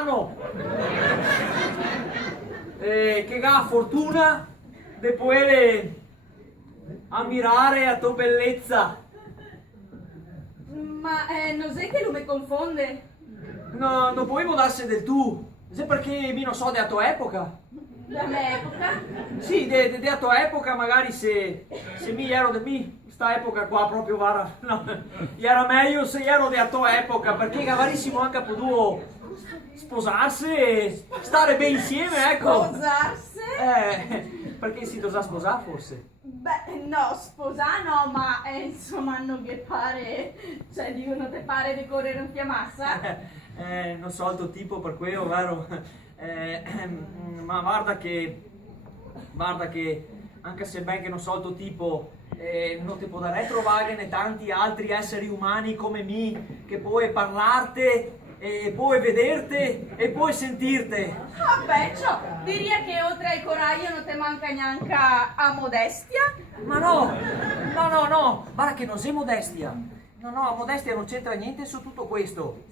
sano, che ha fortuna di poter ammirare a tua bellezza. Ma non sai che lui mi confonde? No, non puoi darsi del tu, se perché mi non so della tua epoca. Da m'epoca? Sì, della tua epoca magari se mi ero di me, sta epoca qua proprio vara, no, era meglio se ero della tua epoca, perché cavarissimo anche potuto sposarsi e stare bene insieme, ecco. Sposarsi? Perché si dovrà sposare forse? Beh, no, sposare no, ma insomma non che pare, cioè dicono te pare di correre in fiammassa? Non so il tuo tipo per quello, vero? Ma guarda che anche se ben che non so il tuo tipo, non ti potrei trovare né tanti altri esseri umani come me che puoi parlarti e puoi vederti e puoi sentirti. Vabbè, ciò, diria che oltre al coraggio non ti manca neanche a modestia? Ma no, guarda che non sei modestia. No, modestia non c'entra niente su tutto questo.